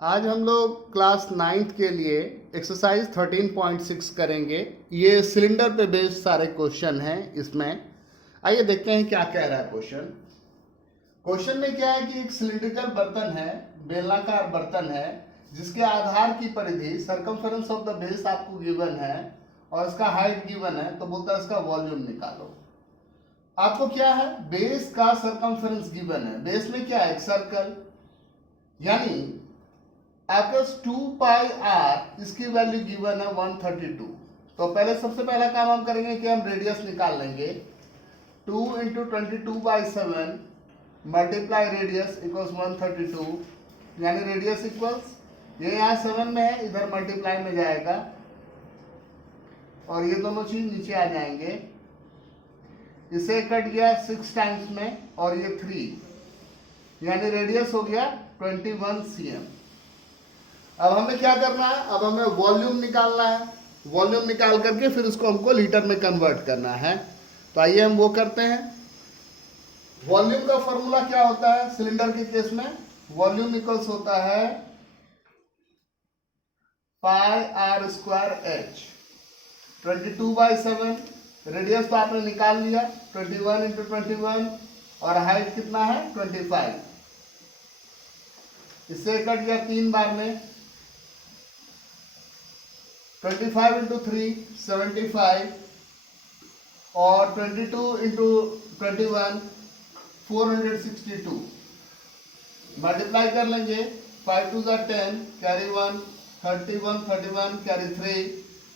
आज हम लोग क्लास 9th के लिए एक्सरसाइज 13.6 करेंगे। ये सिलेंडर पे बेस्ड सारे क्वेश्चन हैं इसमें। आइए देखते हैं क्या कह रहा है क्वेश्चन। क्वेश्चन में क्या है कि एक सिलिंड्रिकल बर्तन है, बेलनाकार बर्तन है, जिसके आधार की परिधि सर्कमफेरेंस ऑफ द बेस आपको गिवन है और इसका हाइट गिवन है, तो बोलता है इसका वॉल्यूम निकालो। आपको क्या है, बेस का सर्कमफेरेंस गिवन है। बेस में क्या है, एक सर्कल, यानी आपके 2 पाई आर, इसकी वैल्यू गिवन है 132। तो पहले सबसे पहला काम हम करेंगे कि हम रेडियस निकाल लेंगे। 2 इंटू 22/7 मल्टीप्लाई रेडियस इक्वल्स 132, यानी रेडियस इक्वल्स, ये यहाँ 7 में है, इधर मल्टीप्लाई में जाएगा और ये दोनों चीज नीचे आ जाएंगे। इसे कट गया 6 टाइम्स में और ये 3, यानी रेडियस हो गया 21 cm। अब हमें क्या करना है, अब हमें वॉल्यूम निकालना है। वॉल्यूम निकाल करके फिर उसको हमको लीटर में कन्वर्ट करना है। तो आइए हम वो करते हैं। वॉल्यूम का फॉर्मूला क्या होता है सिलेंडर के केस में, वॉल्यूम इक्वल्स होता है pi r square H. 22/7, radius तो आपने निकाल लिया, 21 इंटू 21, और हाइट कितना है 25। इससे कट गया 3 बार में, 25 इंटू 3 75, और 22 इंटू 21 462। मल्टीप्लाई कर लेंगे, 5 2 10, carry 1, 31 31, carry 3,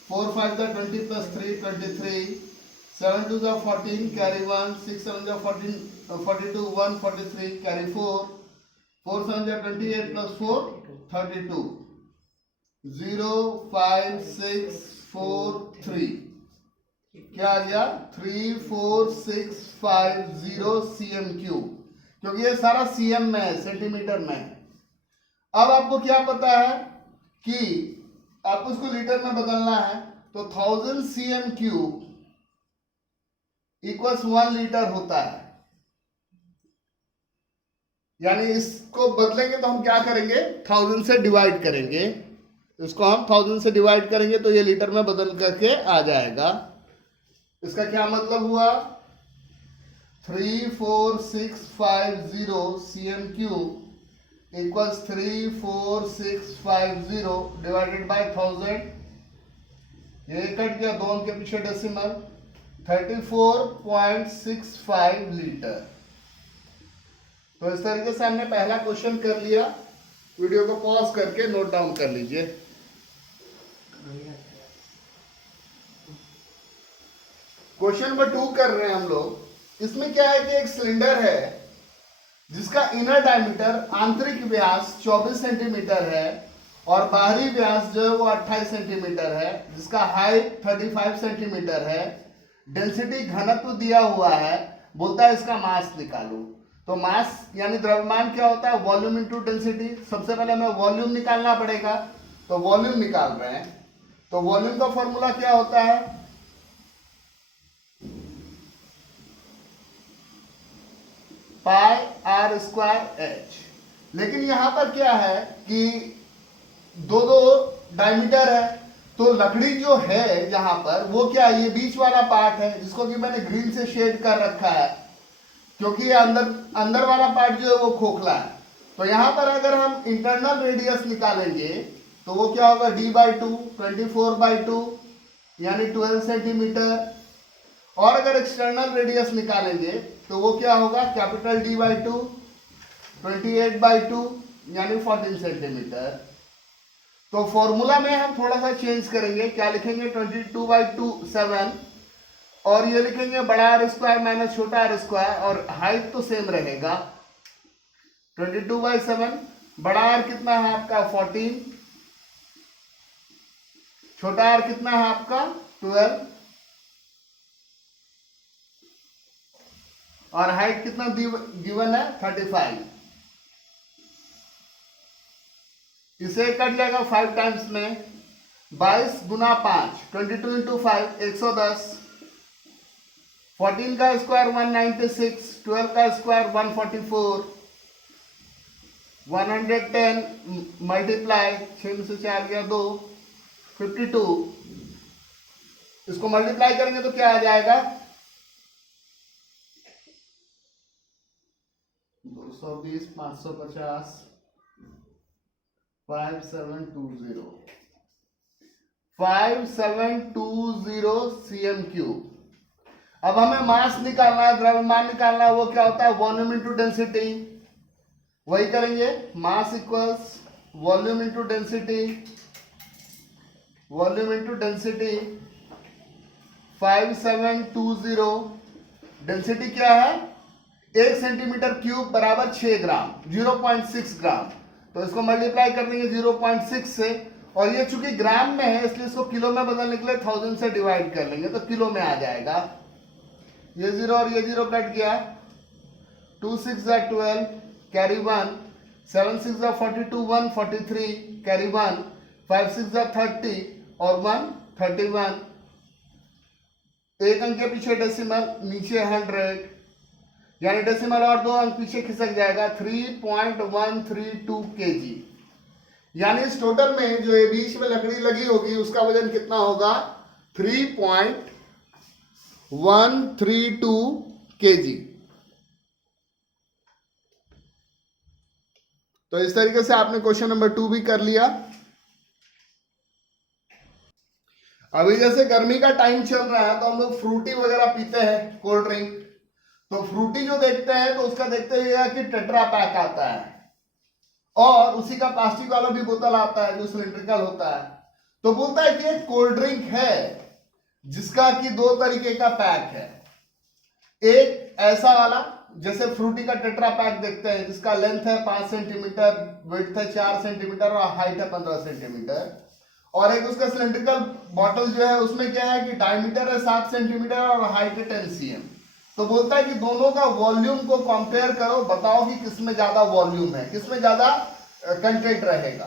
4 5 20 plus 3 23, 7 2 14, carry 1, 6 7 14 42, 1 43, carry 4, 4 7 28 plus 4 32, 0 5 6 4 3, क्या आ गया 34650 cm क्यूब, क्योंकि ये सारा cm में है, सेंटीमीटर में है। अब आपको क्या पता है कि आपको इसको लीटर में बदलना है, तो 1000 cm क्यूब इक्वल्स 1 लीटर होता है। यानी इसको बदलेंगे तो हम क्या करेंगे, 1000 से डिवाइड करेंगे। इसको हम 1000 से डिवाइड करेंगे तो ये लीटर में बदल करके आ जाएगा। इसका क्या मतलब हुआ, 34650 cm cube equals 34650 divided by 1000। ये कट गया, 2 अंक के पीछे डेसिमल, 34.65 लीटर। तो इस तरीके से हमने पहला क्वेश्चन कर लिया। वीडियो को पॉज करके नोट डाउन कर लीजिए। क्वेश्चन नंबर 2 कर रहे हैं हम लोग। इसमें क्या है कि एक सिलेंडर है जिसका इनर डायमीटर, आंतरिक व्यास 24 सेंटीमीटर है और बाहरी व्यास जो है वो 28 सेंटीमीटर है, जिसका हाइट 35 सेंटीमीटर है। डेंसिटी, घनत्व दिया हुआ है, बोलता है इसका मास निकालो। तो मास यानी द्रव्यमान क्या होता है, वॉल्यूम इनटू डेंसिटी। सबसे पहले हमें वॉल्यूम निकालना पड़ेगा, तो वॉल्यूम निकाल रहे हैं। तो वॉल्यूम का फॉर्मूला क्या होता है, पाई आर स्क्वायर एच। लेकिन यहां पर क्या है कि दो डायमीटर है, तो लकड़ी जो है यहां पर वो क्या है, ये बीच वाला पार्ट है जिसको कि मैंने ग्रीन से शेड कर रखा है, क्योंकि ये अंदर वाला पार्ट जो है वो खोखला है। तो यहां पर अगर हम इंटरनल रेडियस निकालेंगे तो वो क्या होगा, d/2, 24/2 यानी 12 सेंटीमीटर। और अगर एक्सटर्नल रेडियस निकालेंगे तो वो क्या होगा, कैपिटल D/2, 28/2 यानी 14 सेंटीमीटर। तो फॉर्मूला में हम थोड़ा सा चेंज करेंगे, क्या लिखेंगे, 22/7, और ये लिखेंगे बड़ा आर स्क्वायर माइनस छोटा आर स्क्वायर, और हाइट तो सेम रहेगा। 22/7, बड़ा आर कितना है आपका 14, छोटा आर कितना है आपका 12, और हाइट कितना गिवन है 35। इसे कट जाएगा 5 टाइम्स में, 22 गुना 5, 22 इंटू 5 110, 14 का स्क्वायर 196, 12 का स्क्वायर 144, 110 मल्टीप्लाई 6 से 4 गया 2 52। इसको मल्टीप्लाई करेंगे तो क्या आ जाएगा 220 550 5720 cm क्यूब। अब हमें मास निकालना है, द्रव्यमान निकालना है, वो क्या होता है वॉल्यूम इंटू डेंसिटी। वही करेंगे, mass equals volume into density, volume into density 5720। Density क्या है 1 सेंटीमीटर क्यूब बराबर 6 ग्राम 0.6 ग्राम। तो इसको मल्टीप्लाई कर देंगे 0.6 से, और ये चूंकि ग्राम में है इसलिए इसको किलो में बदलने के लिए 1000 से डिवाइड कर लेंगे तो किलो में आ जाएगा। ये 0 और ये 0 कट गया, 2 6 12 कैरी 1, 7 6 42 1 43 कैरी 1, 5 6 30 और 1 31। एक अंक के पीछे डेसिमल, नीचे 100, यानी डेसिमल और 2 अंक पीछे खिसक जाएगा 3.132 kg। यानी इस टोटल में जो ये बीच में लकड़ी लगी होगी उसका वजन कितना होगा 3.132 kg। तो इस तरीके से आपने क्वेश्चन नंबर 2 भी कर लिया। अभी जैसे गर्मी का टाइम चल रहा है तो हम लोग फ्रूटी वगैरह पीते हैं, कोल्ड ड्रिंक। तो फ्रूटी जो देखते हैं तो उसका देखते हुए कि टेट्रा पैक आता है और उसी का प्लास्टिक वाला भी बोतल आता है जो सिलिंड्रिकल होता है। तो बोलता है कि एक कोल्ड ड्रिंक है जिसका कि 2 तरीके का पैक है। एक ऐसा वाला जैसे फ्रूटी का टेट्रा पैक देखते हैं जिसका लेंथ है 5 सेंटीमीटर, विड्थ है 4 सेंटीमीटर और हाइट है 15 सेंटीमीटर। और एक उसका सिलिंड्रिकल बॉटल जो है उसमें क्या है कि डायमीटर है 7 सेंटीमीटर और हाइट है 10 cm। तो बोलता है कि दोनों का वॉल्यूम को कंपेयर करो, बताओ कि किसमें ज्यादा वॉल्यूम है, किसमें ज्यादा कंटेंट रहेगा।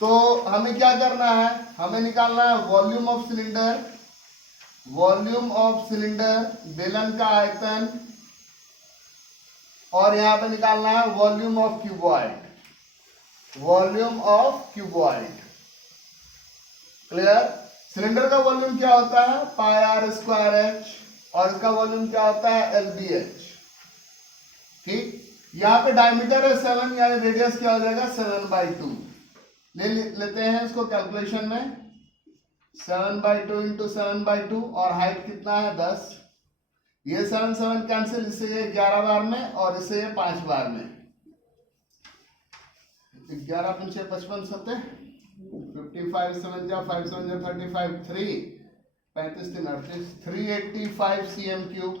तो हमें क्या करना है, हमें निकालना है volume of cylinder, volume of cylinder बेलन का आयतन, और यहां पे निकालना है volume of cuboid, volume of cuboid. Clear. Cylinder का वॉल्यूम क्या होता है पाई आर स्क्वायर एच और इसका वॉल्यूम क्या होता है LBH। ठीक। यहां पे डायमीटर है 7 यानी रेडियस क्या हो जाएगा 7/2। लेते हैं इसको कैलकुलेशन में, 7/2 इंटू 7/2 और हाइट कितना है 10। ये 7 7 कैंसिल, इससे ये 11 बार में और इससे ये 5 बार में। 11 5 55 7 55 7 जा 5 7 जा 35 3 35 3 38 385 cm क्यूब।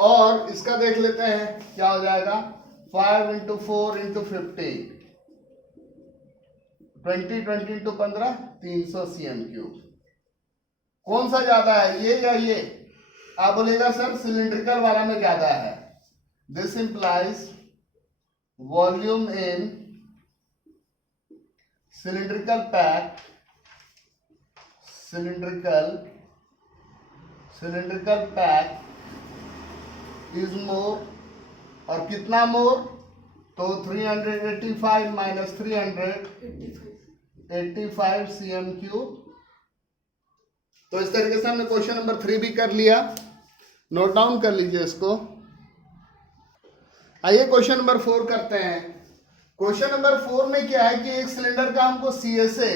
और इसका देख लेते हैं क्या हो जाएगा 5 into 4 into 50 20 20 into 15 300 cm cube. कौन सा ज्यादा है ये या ये? आप बोलेगा सर सिलिंड्रिकल वाला में ज्यादा है। This implies volume in cylindrical pack, cylindrical pack is more, और कितना मोर तो 385 माइनस 385 cm क्यूब। तो इस तरीके से हमने क्वेश्चन नंबर 3 भी कर लिया, नोट डाउन कर लीजिए इसको। आइए क्वेश्चन नंबर 4 करते हैं। क्वेश्चन नंबर 4 में क्या है कि एक सिलेंडर का हमको CSA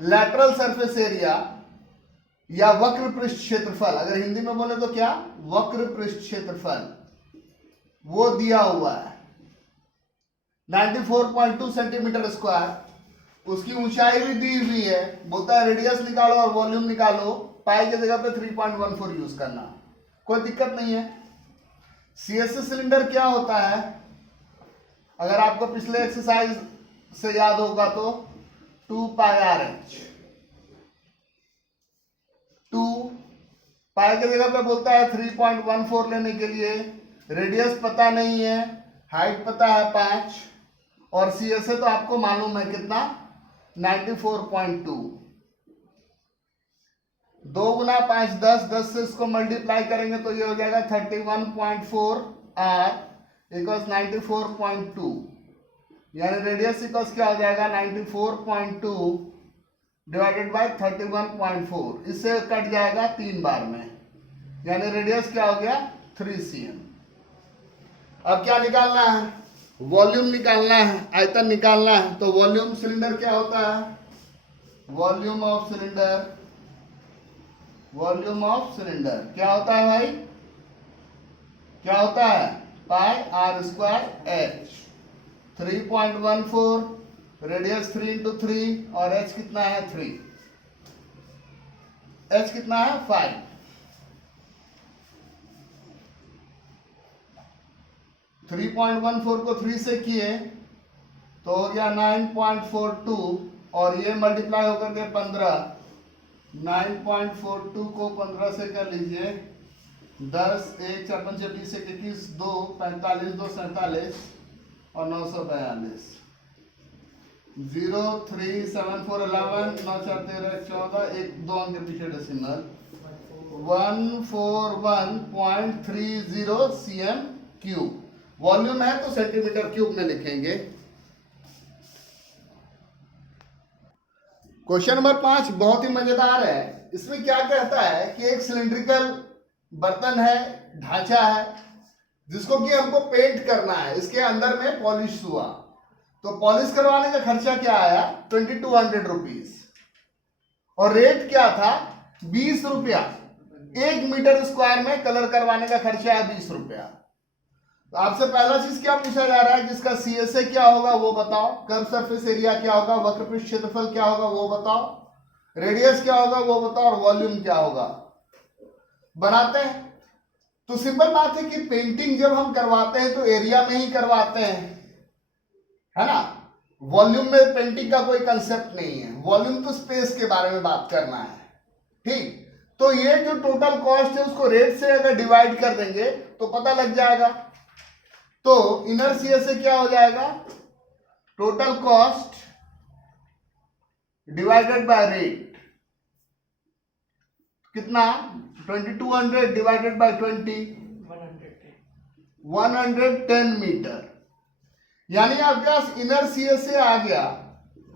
लैटरल सरफेस एरिया या वक्र पृष्ठ क्षेत्रफल, अगर हिंदी में बोले तो क्या वक्र पृष्ठ क्षेत्रफल, वो दिया हुआ है 94.2 सेंटीमीटर स्क्वायर। उसकी ऊंचाई भी दी हुई है, बोलता है रेडियस निकालो और वॉल्यूम निकालो, पाई की जगह पे 3.14 यूज करना, कोई दिक्कत नहीं है। CSA सिलेंडर क्या होता है, अगर आपको पिछले एक्सरसाइज से याद होगा तो 2 पाई RH, 2 पाई की जगह पे बोलता है 3.14 लेने के लिए, रेडियस पता नहीं है, हाइट पता है 5 और CSA तो आपको मालूम है कितना 94.2। 2 गुना 5 10, 10 से इसको मल्टीप्लाई करेंगे तो ये हो जाएगा 31.4 R इक्वल्स 94.2, यानी रेडियस इक्वल्स क्या हो जाएगा 94.2 डिवाइडेड बाय 31.4, इससे कट जाएगा 3 बार में, यानी रेडियस क्या हो गया 3 cm। अब क्या निकालना है, वॉल्यूम निकालना है, आयतन निकालना है। तो वॉल्यूम सिलेंडर क्या होता है, volume of cylinder, volume of cylinder क्या होता है भाई, क्या होता है pi r square h, 3.14, radius 3 into 3 और एच कितना है 3, एच कितना है 5। थ्री 3.14 को 3 से किए तो हो गया 9.42 और ये मल्टीप्लाई होकर के 15, 9.42 को 15 से कर लीजिए, 10 1 4 5 20 1 21 2 45 2 47 और 942, 0 3 7 4 11 9 4 13 14 1 2 अंक के पीछे डेसिमल, 141.30 cm क्यूब। वॉल्यूम है तो सेंटीमीटर क्यूब में लिखेंगे। क्वेश्चन नंबर 5 बहुत ही मजेदार है। इसमें क्या कहता है कि एक सिलिंड्रिकल बर्तन है, ढांचा है, जिसको कि हमको पेंट करना है, इसके अंदर में पॉलिश हुआ, तो पॉलिश करवाने का खर्चा क्या आया 2200 रुपीज और रेट क्या था 20 रुपया। 1 मीटर स्क्वायर में कलर करवाने का खर्चा है 20 रुपया। तो आपसे पहला चीज क्या पूछा जा रहा है, जिसका CSA क्या होगा वो बताओ, कर्व सरफेस एरिया क्या होगा, वक्रपृष्ठ क्षेत्रफल क्या होगा वो बताओ, रेडियस क्या होगा वो बताओ और वॉल्यूम क्या होगा। बनाते हैं। तो सिंपल बात है कि पेंटिंग जब हम करवाते हैं तो एरिया में ही करवाते हैं, है ना। वॉल्यूम में पेंटिंग का कोई कंसेप्ट नहीं है, वॉल्यूम तो स्पेस के बारे में बात करना है, ठीक। तो ये जो टोटल कॉस्ट है उसको रेट से अगर डिवाइड कर देंगे तो पता लग जाएगा। तो इनर CSA क्या हो जाएगा, total cost divided by rate, कितना 2200 डिवाइडेड बाय 20, 110 मीटर। यानी आपके पास इनर CSA आ गया,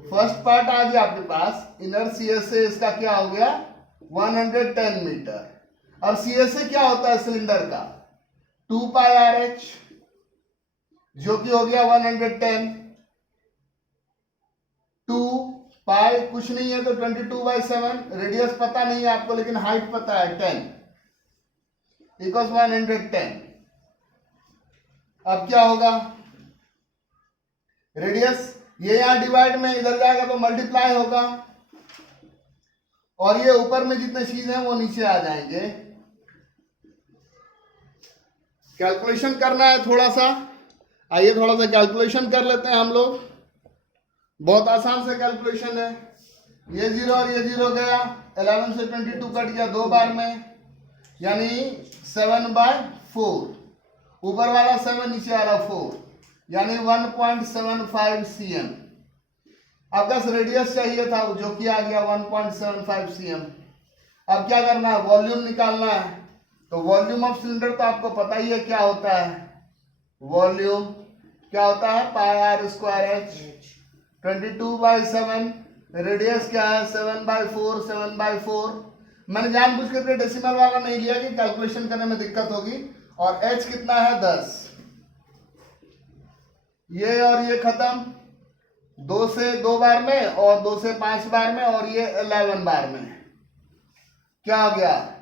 फर्स्ट पार्ट आ गया आपके पास, इनर CSA इसका क्या हो गया 110 मीटर। और CSA क्या होता है सिलेंडर का 2 पाई RH, जो कि हो गया 110, 2 पाई कुछ नहीं है तो 22/7, रेडियस पता नहीं है आपको लेकिन हाइट पता है 10 इक्वल्स 110। अब क्या होगा, रेडियस ये यहां डिवाइड में इधर जाएगा तो मल्टीप्लाई होगा और ये ऊपर में जितने चीज हैं वो नीचे आ जाएंगे। कैलकुलेशन करना है थोड़ा सा, आइए थोड़ा सा कैलकुलेशन कर लेते हैं हम लोग। बहुत आसान से कैलकुलेशन है, ये 0 और ये 0 गया, 11 से 22 कट गया 2 बार में, यानी 7/4, ऊपर वाला 7 नीचे वाला 4, यानी 1.75 cm। अब बस रेडियस चाहिए था जो कि आ गया 1.75 cm। अब क्या करना है, वॉल्यूम निकालना है। तो वॉल्यूम ऑफ सिलेंडर तो आपको पता ही है क्या होता है, वॉल्यूम क्या होता है pi r square H, 22/7, radius क्या है 7/4, 7/4। मैंने जानबूझ करके डेसिमल वाला नहीं लिया कि कैलकुलेशन करने में दिक्कत होगी। और एच कितना है 10, ये और ये खत्म, 2 से 2 बार में और 2 से 5 बार में और ये 11 बार में, क्या हो गया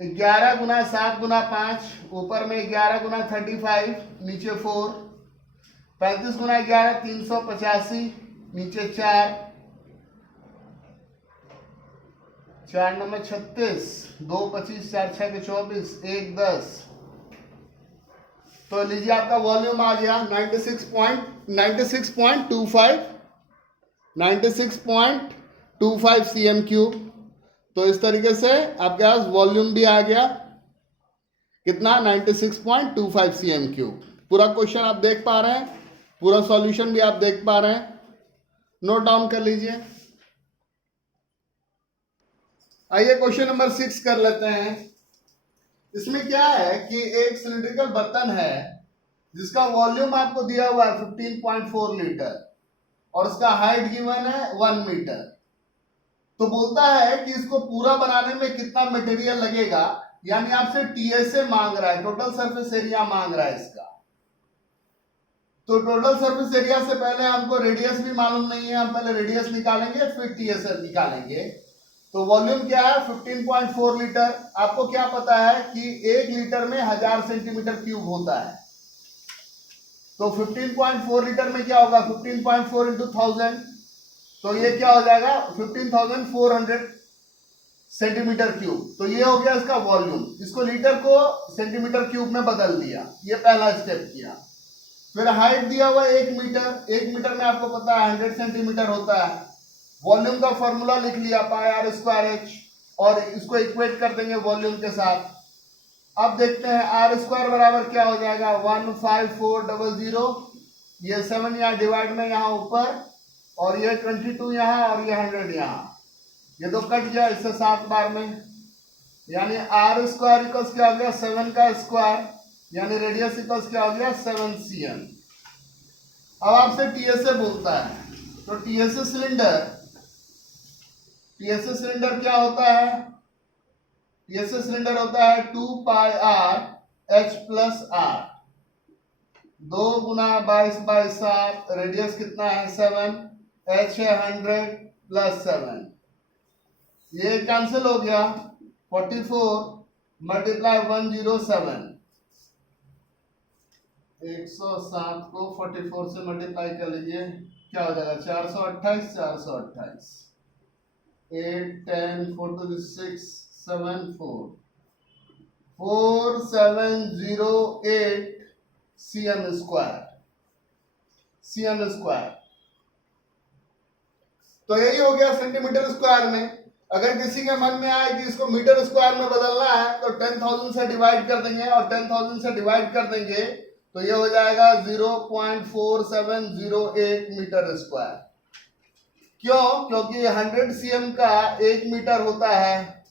11 गुना 7 गुना 5, ऊपर में 11 गुना 35, नीचे 4, 35 गुना 11 385, नीचे 4, 4 9 36, 2 25, 4 6 के 24, 1 10। तो लीजिए आपका वॉल्यूम आ गया 96.25 cm क्यूब। तो इस तरीके से आपके पास वॉल्यूम भी आ गया कितना 96.25 cm क्यूब। पूरा क्वेश्चन आप देख पा रहे हैं, पूरा सॉल्यूशन भी आप देख पा रहे हैं, नोट डाउन कर लीजिए। आइए क्वेश्चन नंबर 6 कर लेते हैं। इसमें क्या है कि एक सिलिंड्रिकल बर्तन है जिसका वॉल्यूम आपको दिया हुआ है 15.4 लीटर और उसका हाइट गिवन है 1 मीटर। तो बोलता है कि इसको पूरा बनाने में कितना मटेरियल लगेगा, यानी आपसे टीएसए मांग रहा है, टोटल सरफेस एरिया मांग रहा है इसका। तो टोटल सरफेस एरिया से पहले हमको रेडियस भी मालूम नहीं है, हम पहले रेडियस निकालेंगे फिर टीएसए निकालेंगे। तो वॉल्यूम क्या है 15.4 लीटर। आपको क्या पता है कि 1 लीटर में 1000 सेंटीमीटर क्यूब होता है। तो 15.4 लीटर में क्या होगा 15.4 इंटू 1000, तो ये क्या हो जाएगा 15,400 सेंटीमीटर क्यूब। तो ये हो गया इसका वॉल्यूम। इसको लीटर को सेंटीमीटर क्यूब में बदल दिया, ये पहला स्टेप किया। फिर हाइट दिया हुआ 1 मीटर, 1 मीटर में आपको पता है 100 सेंटीमीटर होता है। वॉल्यूम का फॉर्मूला लिख लिया पाई आर स्क्वायर एच, और इसको इक्वेट कर देंगे वॉल्यूम के साथ। अब देखते हैं आर स्क्वायर बराबर क्या हो जाएगा 15400, ये 7 यहाँ डिवाइड में यहाँ ऊपर, और ये 22 यहाँ और ये 100 यहाँ, ये तो कट गया इससे 7 बार में, यानी आर स्क्वायर इक्वल्स क्या हो गया 7 का स्क्वायर, यानी रेडियस इक्वल्स क्या हो गया 7 cm। अब आपसे टीएसए बोलता है, तो टीएसए सिलेंडर क्या होता है, टीएसए सिलेंडर होता है 2 pi r h plus r, 2 गुना 22/7, रेडियस कितना है 7, एच है 100 प्लस 7, ये कैंसिल हो गया, 44 मल्टीप्लाई 107, 107 को 44 से मल्टीप्लाई कर लीजिए, क्या हो जाएगा 428, 428, 8 10 4 to 6 7 4 4708 cm स्क्वायर। तो यही हो गया सेंटीमीटर स्क्वायर में। अगर किसी के मन में आए कि इसको मीटर स्क्वायर में बदलना है तो 10,000 से डिवाइड कर देंगे, और 10,000 से डिवाइड कर देंगे तो ये हो जाएगा 0.4708 मीटर स्क्वायर। क्यों? क्योंकि 100 cm का 1 मीटर होता है,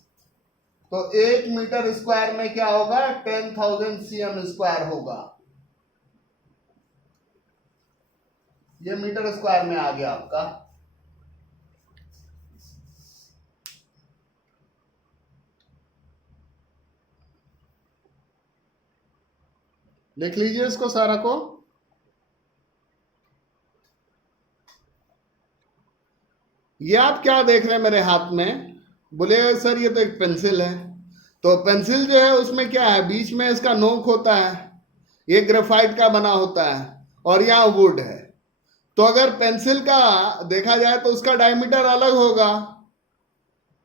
तो 1 मीटर स्क्वायर में क्या होगा 10,000 cm स्क्वायर होगा। ये मीटर स्क्वायर में आ गया आपका। लिख लीजिए इसको सारा को। ये आप क्या देख रहे हैं मेरे हाथ में? बोले सर ये तो एक पेंसिल है। तो पेंसिल जो है उसमें क्या है, बीच में इसका नोक होता है, ये ग्रेफाइट का बना होता है, और यहाँ वुड है। तो अगर पेंसिल का देखा जाए तो उसका डायमीटर अलग होगा,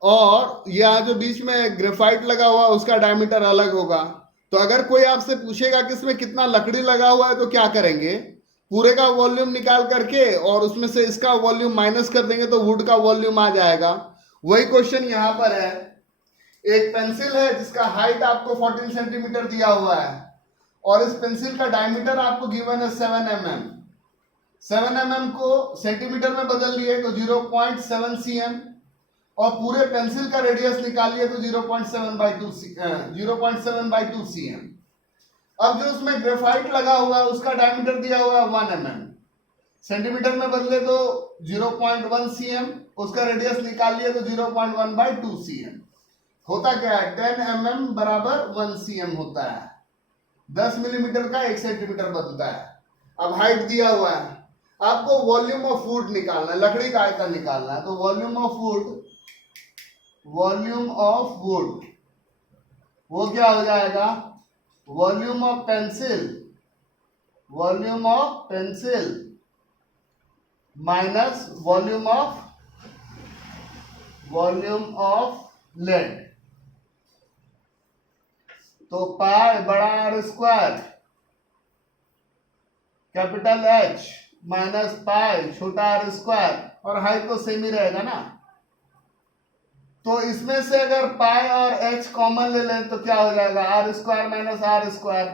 और यहाँ जो बीच में ग्रेफाइट लगा हुआ उसका डायमीटर अलग होगा। तो अगर कोई आपसे पूछेगा कि इसमें कितना लकड़ी लगा हुआ है तो क्या करेंगे, पूरे का वॉल्यूम निकाल करके और उसमें से इसका वॉल्यूम माइनस कर देंगे तो वुड का वॉल्यूम आ जाएगा। वही क्वेश्चन यहाँ पर है। एक पेंसिल है जिसका हाइट आपको 14 सेंटीमीटर दिया हुआ है, और इस पेंसिल का डायमीटर आपको गिवन है 7 mm। 7 mm को सेंटीमीटर में बदल लिए तो 0.7 cm, और पूरे पेंसिल का रेडियस निकालिए तो 0.7/2 cm। अब जो उसमें ग्रेफाइट लगा हुआ है उसका डायमीटर दिया हुआ है 1 mm, सेंटीमीटर में बदले तो 0.1 cm, उसका रेडियस निकालिए तो 0.1/2 cm। होता क्या है 10 mm बराबर 1 cm होता है, 10 मिलीमीटर का 1 सेंटीमीटर बनता है। अब हाइट दिया हुआ है, आपको वॉल्यूम ऑफ वुड निकालना है, लकड़ी का आयतन निकालना है। तो वॉल्यूम ऑफ वुड वो क्या हो जाएगा, volume of pencil minus volume of lead. तो पाई बड़ा R square capital H minus pi छोटा आर स्क्वायर, और हाइट तो सेम ही रहेगा ना। तो इसमें से अगर पाई और एच कॉमन ले लें तो क्या हो जाएगा R square minus R square,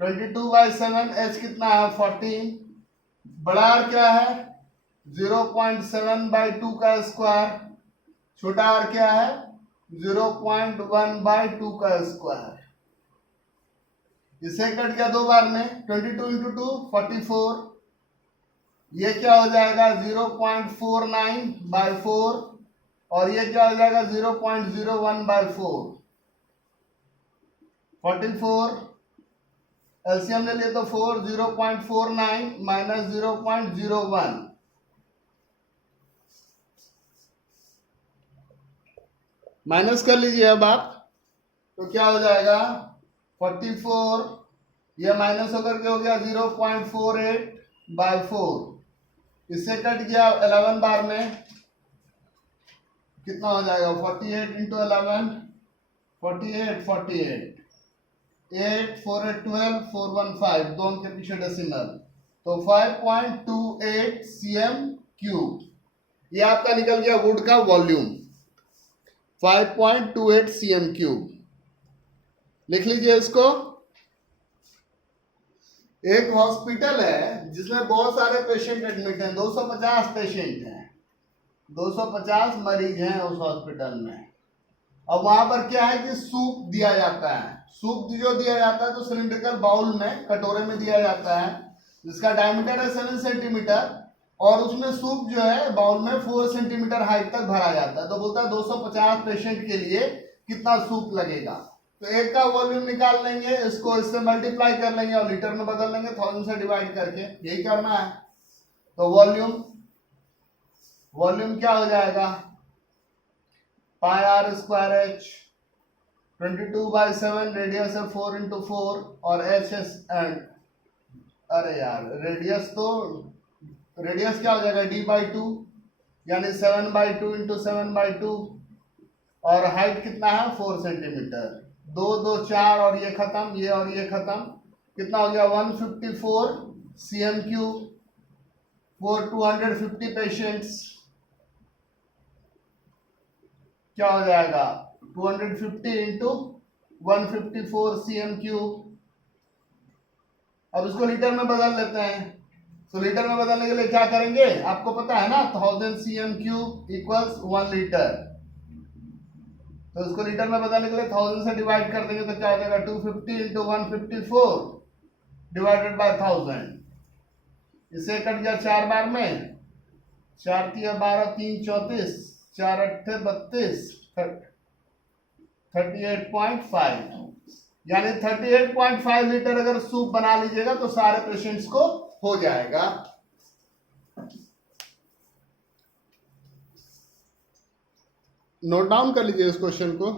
22/7, H कितना है 14, बड़ा आर क्या है 0.7/2 का स्क्वायर, छोटा आर क्या है 0.1/2 का स्क्वायर। इसे कट गया 2 बार में, 22 इंटू 2 44, ये क्या हो जाएगा 0.49/4, और ये क्या हो जाएगा 0.01/4, 44 एलसीएम ले लिए तो 4, 0.49 माइनस 0.01, माइनस कर लीजिए अब आप, तो क्या हो जाएगा 44, ये माइनस होकर के हो गया 0.48/4, इससे कट गया 11 बार में, कितना हो जाएगा 48 इंटू 11, 48 48, 8 4 8 12, 415, दोनों के पीछे डेसिमल, तो 5.28 cm3, ये आपका निकल गया वुड का वॉल्यूम 5.28 cm3। लिख लीजिए इसको। एक हॉस्पिटल है जिसमें बहुत सारे पेशेंट एडमिट हैं, 250 पेशेंट हैं, 250 मरीज हैं उस हॉस्पिटल में। अब वहां पर क्या है कि सूप दिया जाता है, सूप जो दिया जाता है तो सिलिंड्रिकल बाउल में, कटोरे में दिया जाता है, जिसका डायमीटर है 7 सेंटीमीटर, और उसमें सूप जो है बाउल में 4 सेंटीमीटर हाइट तक भरा जाता है। तो बोलता है 250 पेशेंट के लिए कितना सूप लगेगा, तो एक का वॉल्यूम निकाल लेंगे, इसको इससे मल्टीप्लाई कर लेंगे और लीटर में बदल लेंगे 1000 से डिवाइड करके, यही करना है। तो वॉल्यूम क्या हो जाएगा πr²h, 22/7, रेडियस है 4 इंटू 4, और h एंड अरे यार रेडियस क्या हो जाएगा d/2, यानी 7/2 इंटू 7/2, और हाइट कितना है 4 सेंटीमीटर, 2 2 4, और ये खत्म, ये और ये खत्म, कितना हो गया 154 cm3 फॉर 250 पेशेंट्स। क्या हो जाएगा 250 इंटू 154 cm3। अब इसको लीटर में बदल लेते हैं, तो लीटर में बदलने के लिए क्या करेंगे, आपको पता है ना 1000 cm3 इक्वल्स 1 लीटर, तो इसको लीटर में बदलने के लिए 1000 से डिवाइड कर देंगे, तो क्या हो जाएगा 250 इंटू 154 डिवाइडेड बाय 1000, इसे कट गया 4 बार में, 4 3 12 3 34, 4 8 32, 38.5, यानी 38.5 लीटर अगर सूप बना लीजिएगा तो सारे पेशेंट्स को हो जाएगा। नोट डाउन कर लीजिए इस क्वेश्चन को।